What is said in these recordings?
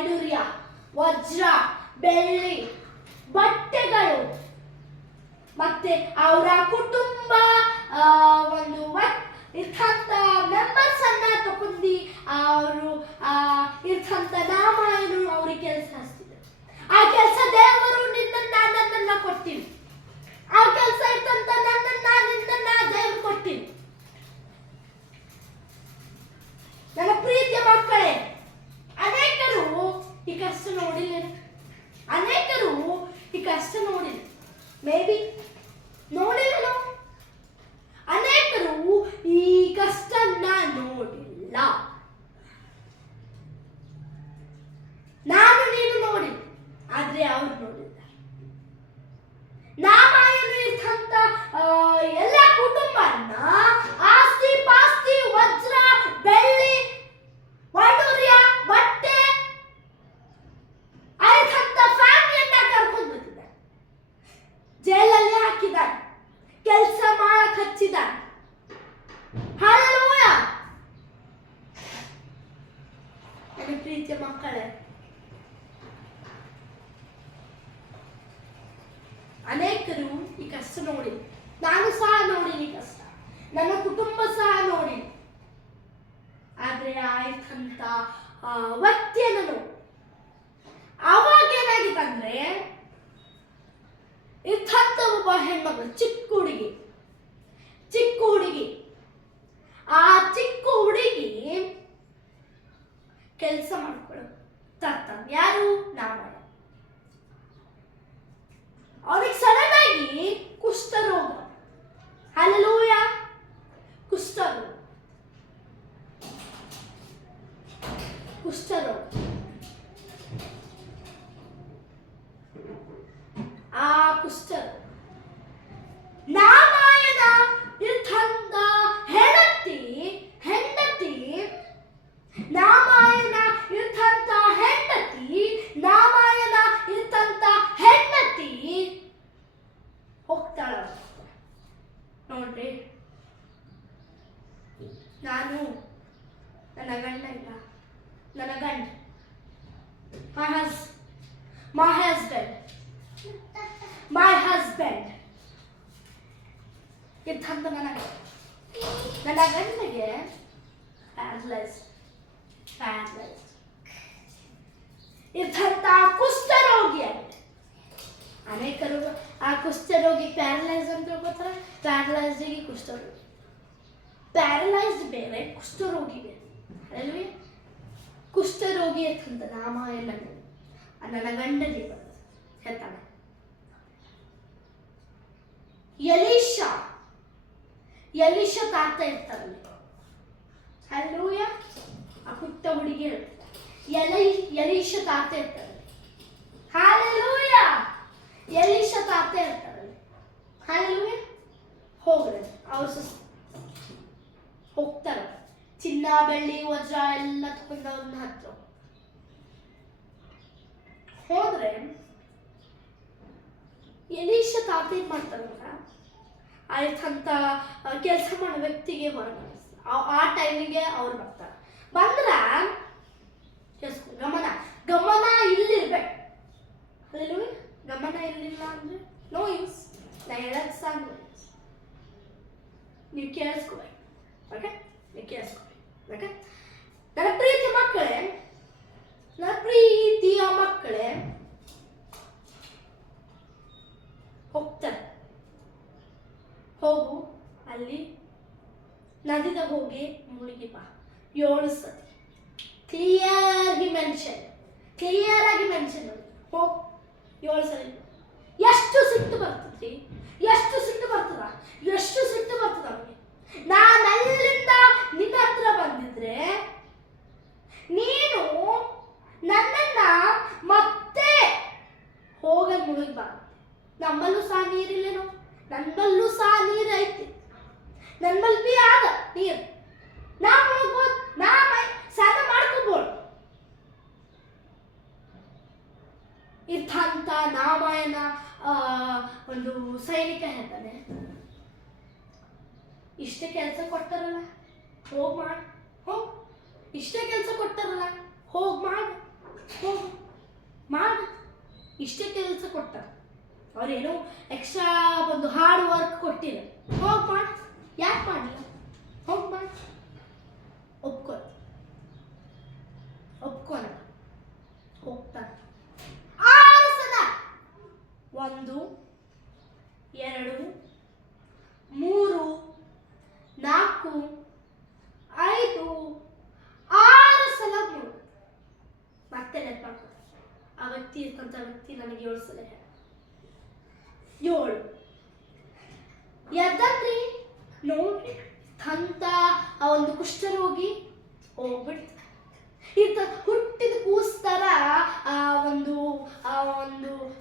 ವೈಡೂರ್ಯ, ವಜ್ರ, ಬೆಳ್ಳಿ, ಬಟ್ಟೆಗಳು, ಮತ್ತೆ ಅವರ ಕುಟುಂಬ ಒಂದು ಇರ್ತಂತ ಮೆಂಬರ್ಸ್ ಅನ್ನ ತಗೊಂಡು ಅವರು ಇರ್ತಂತ ನಾಮಾಯನು ಅವ್ರಿಗೆ ಕೆಲಸ ಹಚ್ತಿದ್ರು. ಆ ಕೆಲಸ ದೇವರು ನನ್ನನ್ನ ಕೊಡ್ತೀನಿ, ಆ ಕೆಲಸ ಇರ್ತಂತ ನಿನ್ನನ್ನ ದೇವರು ಕೊಡ್ತೀನಿ. ನನ್ನ ಪ್ರೀತಿಯ ಮಕ್ಕಳೇ, ಅನೇಕರು ಈ ಕಷ್ಟ ನೋಡಿಲ್ಲ, ಅನೇಕರು ಈ ಕಷ್ಟ ನೋಡಿಲ್ಲ, ಮೇ ಬಿ ನೋಡಿಲ್ಲ, ಅನೇಕರು ಈ ಕಷ್ಟನ್ನ ನೋಡಿಲ್ಲ. ನಾನು ನೀನು ನೋಡಿ, ಆದ್ರೆ ಅವ್ರು ನೋಡಿಲ್ಲ. ನಾಮಾಯನು ಇರ್ತಂತ ಎಲ್ಲ ಕುಟುಂಬನ ಆಸ್ತಿ ಪಾಸ್ತಿ, ವಜ್ರ, ಬೆಳ್ಳಿ, ವೈಡೂರ್ಯ, ಬಟ್ಟೆ ಆಯ್ತಂತ ಫ್ಯಾಮಿಲಿಯನ್ನ ಕರ್ಕೊಂಡು ಬಂದಿದ್ದಾನೆ, ಜೈಲಲ್ಲಿ ಹಾಕಿದ್ದಾನೆ, ಕೆಲಸ ಮಾಡಕ್ ಹಚ್ಚಿದ್ದಾನೆ. ಹಲ್ಲೆಲೂಯಾ. ನನ್ನ ಪ್ರೀತಿಯ ಮಕ್ಕಳೇ, ಅನೇಕರು ಈ ಕಷ್ಟ ನೋಡಿ, ನಾನು ಸಹ ನೋಡಿನಿ ಕಷ್ಟ, ನನ್ನ ಕುಟುಂಬ ಸಹ ನೋಡಿ, ಆದ್ರೆ ಆಯ್ತಂತ ವ್ಯಕ್ತಿಯನ್ನು ನೋಡಿ. ಅವಾಗ ಏನಾಗಿತ್ತಂದ್ರೆ, ಇರ್ತಂತ ಒಬ್ಬ ಹೆಣ್ಮಗಳು, ಚಿಕ್ಕ ಹುಡುಗಿ, ಆ ಚಿಕ್ಕ ಹುಡುಗಿ ಕೆಲಸ ಮಾಡ್ಕೊಳ್ಳೋ ತರ್ತಾನೆ. ಯಾರು? ನಾಮಾಯ. ಅವ್ರಿಗೆ ಸಡನ್ ಆಗಿ ಕುಷ್ಠರೋಗ. ಹಲ್ಲೆಲೂಯಾ. ಕುಷ್ಠರೋಗ. ಆ ಕುಷ್ಠರೋಗ ನಾಮಾಯನ ಇರ್ತಂತ ಹೆಂಡತಿ, ನಾಮಾಯನ ಇರ್ತಂತ ಹೆಂಡತಿ ಹೋಗ್ತಾಳ. ನೋಡ್ರಿ, ನಾನು ನನ್ನ ಗಂಡ ಇಲ್ಲ, ನನ್ನ ಗಂಡ my husband ಇದ್ದಂತ ನನ್ನ ಗಂಡಗೆ ಪ್ಯಾರಲೈಸ್ಡ್ ಇದ್ದಂತ ಕುಷ್ಠರೋಗಿಯಾಗಿದೆ. ಅನೇಕರು ಆ ಕುಷ್ಠರೋಗಿ ಪ್ಯಾರಲೈಸ್ ಅಂತ ಗೊತ್ತಾರೆ. ಪ್ಯಾರಲೈಸ್ಡಿಗೆ ಕುಷ್ಠರೋಗಿ, ಪ್ಯಾರಲೈಸ್ಡ್ ಬೇರೆ, ಕುಷ್ಠರೋಗಿ ಬೇರೆ. ಅಲ್ವೇ? ಕುಷ್ಠರೋಗಿ ಅಂತಂದ ನಾಮಾಯನ ನನ್ನ ಗಂಡನಿಗೆ ಬರ್ತದೆ, ಹೇಳ್ತಾನೆ. ಎಲೀಷ ತಾತ ಇರ್ತಾರಲ್ಲಿ. ಹಲ್ಲೆಲೂಯಾ. ಆ ಪುಟ್ಟ ಹುಡುಗಿ ಎಲೀಷ ತಾತ ಇರ್ತಾರಲ್ಲಿ. ಹಲ್ಲೆಲೂಯಾ. ಎಲೀಷ ತಾತ ಇರ್ತಾರಲ್ಲಿ. ಹಲ್ಲೆಲೂಯಾ. ಹೋಗ್ರಿ, ಅವ್ರು ಹೋಗ್ತಾರ, ಚಿನ್ನ, ಬೆಳ್ಳಿ, ವಜ್ರ ಎಲ್ಲ ತಗೊಂಡು ಅವ್ರನ್ನ ಹತ್ರ ಹೋದ್ರೆ, ಎಲೀಷ ತಾತ ಏನ್ ಮಾಡ್ತಾರಲ್ಲ, ಆಯ್ತಂತ ಕೆಲಸ ಮಾಡೋ ವ್ಯಕ್ತಿಗೆ ಹೊರಗೆ ಆ ಟೈಮಿಗೆ ಅವ್ರು ಬರ್ತಾರೆ. ಬಂದ್ರ ಗಮನ ಇಲ್ಲಿರ್ಬೇಕು. ಅಲ್ಲೆಲ್ಲೂ ಗಮನ ಇಲ್ಲಿಲ್ಲ ಅಂದ್ರೆ ನೋ ಯೂಸ್. ನಾ ಹೇಳಕ್ ಸಾಂಗ್ ನೀವು ಕೇಳಿಸ್ಕೋಬೇಕು. ಓಕೆ, ನೀವು ಕೇಳಿಸ್ಕೋಬೇಕು. ಓಕೆ, ನನ್ನ ಪ್ರೀತಿಯ ಮಕ್ಕಳೇ, ಹೋಗ್ತಾರೆ. ಹೋಗು, ಅಲ್ಲಿ ನದಿದಾಗ ಹೋಗಿ ಮುಳುಗಿ ಬಾ. 7 ಸತಿ ಕ್ಲಿಯರ್ ಆಗಿ ಮೆನ್ಷನ್ ಹೋಗಿ 7 ಸರಿ. ಎಷ್ಟು ಸಿಟ್ಟು ಬರ್ತದ್ರಿ, ಎಷ್ಟು ಸಿಟ್ಟು ಬರ್ತದ ಅವನಿಗೆ. ನಾನು ಅಲ್ಲಿಂದ ನಿನ್ನ ಹತ್ರ ಬಂದಿದ್ರೆ ನೀನು ನನ್ನನ್ನ ಮತ್ತೆ ಹೋಗಲ್ ಮುಳುಗಿ ಬಾ. ನಮ್ಮಲ್ಲೂ ಸಹ ನೀರಿಲ್ಲೇನೋ, ನನ್ನಲ್ಲೂ ಸಹ ನೀರು ಐತಿ, ನನ್ನಲ್ಲಿ ಬಿ ಆದ ನೀರು. ನಾ ಮುಳುಗ್ಬೋದು, ನಾ ಸ್ನಾನ ಮಾಡ್ಕೋಬೋದು. ಇದ್ದಂತ ನಾಮಾಯನ ಒಂದು ಸೈನಿಕ ಹೇಳ್ತಾನೆ, ಇಷ್ಟೇ ಕೆಲಸ ಕೊಟ್ಟಾರಲ್ಲ, ಹೋಗ್ ಮಾಡು, ಹೋಗ್. ಇಷ್ಟೇ ಕೆಲಸ ಕೊಟ್ಟಾರಲ್ಲ, ಹೋಗ್ ಮಾಡು. ಹೋಗು ಮಾಡು. ಇಷ್ಟೇ ಕೆಲಸ ಕೊಟ್ಟ, ಅವ್ರೇನೋ ಎಕ್ಸ್ಟ್ರಾ ಒಂದು ಹಾರ್ಡ್ ವರ್ಕ್ ಕೊಟ್ಟಿಲ್ಲ. ಹೋಗಿ ಮಾಡಿ. ಯಾಕೆ ಮಾಡಲಿಲ್ಲ? ಹೋಗಿ ಮಾಡಿ. ಒಪ್ಕೊಳ ಹೋಗ್ತಾನೆ. 6 ಸಲ 1 2 3 4 5 6 ಸಲ ಮೂರು ಮತ್ತೆ ನೆನಪಾಗ್ತದೆ. ಆ ವ್ಯಕ್ತಿ ಇರ್ತಂತ ವ್ಯಕ್ತಿ ನನಗೆ 7 ಸಲ 7 ಎದ್ದನ್ರಿ ನೋಡ್ರಿ ಅಂತ ಆ ಒಂದು ಕುಷ್ಠರೋಗಿ ಹೋಗ್ಬಿಡ್ತಾರೆ. ಹುಟ್ಟಿದ ಕೂಸ್ತರ ಆ ಒಂದು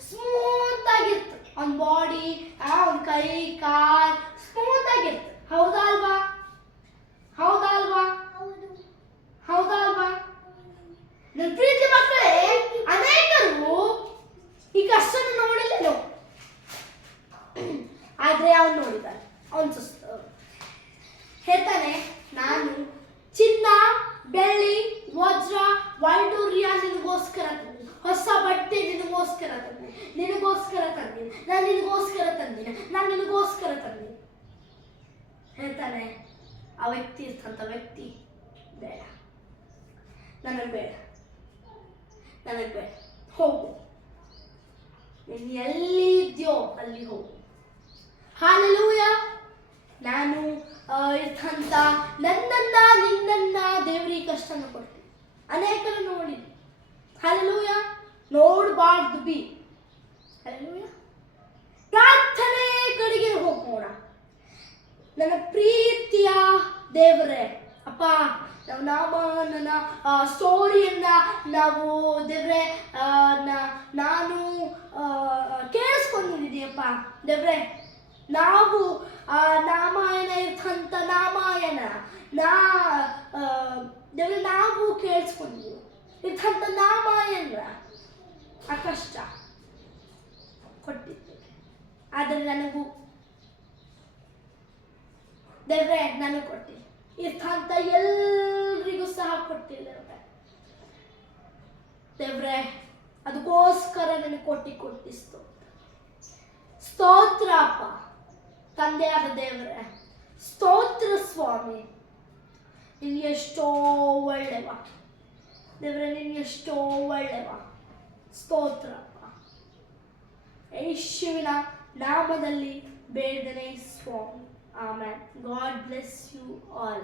ಸ್ಮೂತ್ ಆಗಿರ್ತದೆ. ಅವ್ನ ಬಾಡಿ, ಅವ್ನ ಕೈ ಕಾಲ್ ಸ್ಮೂತ್ ಆಗಿರ್ತದೆ. ಹೌದಾ ಅಲ್ವಾ? ನನ್ನ ಪ್ರೀತಿ ಮಕ್ಕಳೇ, ಅನೇಕರು ಈ ಕಷ್ಟನ ನೋಡಿಲ್ಲ ನಾವು, ಆದ್ರೆ ಅವನು ನೋಡಿದ್ದಾನೆ. ಅವನು ಹೇಳ್ತಾನೆ, ನಾನು ಚಿನ್ನ ಬೆಳ್ಳಿ ವಜ್ರ ವೈಡೂರ್ಯ ನಿನಗೋಸ್ಕರ ತಂದೆ, ಹೊಸ ಬಟ್ಟೆ ನಿನಗೋಸ್ಕರ ತಂದೆ, ನಾನು ನಿನಗೋಸ್ಕರ ತಂದೆ. ಹೇಳ್ತಾನೆ ಆ ವ್ಯಕ್ತಿ ಇರ್ತಂತ ವ್ಯಕ್ತಿ, ಬೇಡ, ನನಗೆ ಬೇಡ, ಹೋಗು, ನೀನು ಎಲ್ಲಿ ಇದೆಯೋ ಅಲ್ಲಿ ಹೋಗು. ಹಾಲೆಲೂಯ. ನಾನು ಇರ್ತಂತ ನಿನ್ನನ್ನ ದೇವರಿಗೆ ಕಷ್ಟನ ಕೊಡ್ತೀನಿ. ಅನೇಕರು ನೋಡಿ, ಹಾಲೆಲೂಯ, ನೋಡಬಾರ್ದು ಬಿ. ಹಾಲೆಲೂಯ. ಪ್ರಾರ್ಥನೆ ಕಡೆಗೆ ಹೋಗೋಣ. ನನ್ನ ಪ್ರೀತಿಯ ದೇವರೇ, ಅಪ್ಪ, ನನ್ನ ಸ್ಟೋರಿಯನ್ನ ನಾವು ದೇವ್ರೆ ನಾನು ಕೇಳಿಸ್ಕೊಂಡಿದ್ದೀಯಪ್ಪ ದೇವ್ರೆ. ನಾವು ನಾಮಾಯಣ ಇರ್ತಂತ ದೇವ್ರೆ ನಾವು ಕೇಳಿಸ್ಕೊಂಡಿದ್ದೀವಿ ಇರ್ತಂತ ನಾಮಾಯಣ ಆ ಕಷ್ಟ ಕೊಟ್ಟಿದ್ದೇವೆ. ಆದರೆ ನನಗೂ ದೇವ್ರೆ ನನಗೆ ಕೊಟ್ಟಿಲ್ಲ, ಇರ್ತಂತ ಎಲ್ರಿಗೂ ಸಹ ಕೊಟ್ಟಿಲ್ಲ ದೇವ್ರೆ. ಅದಕ್ಕೋಸ್ಕರ ನನಗೆ ಕೊಟ್ಟಿ ಸ್ತೋತ್ರ ಅಪ್ಪ. ತಂದೆಯಾದ ದೇವರೇ, ಸ್ತೋತ್ರ ಸ್ವಾಮಿ. ನೀನು ಎಷ್ಟೋ ಒಳ್ಳೆವ ದೇವರೇ, ನೀನು ಎಷ್ಟೋ ಒಳ್ಳೆವ. ಸ್ತೋತ್ರ ಅಪ್ಪ. ಯೇಸುವಿನ ನಾಮದಲ್ಲಿ ಬೇಡನೆ ಸ್ವಾಮಿ. Amen. God bless you all.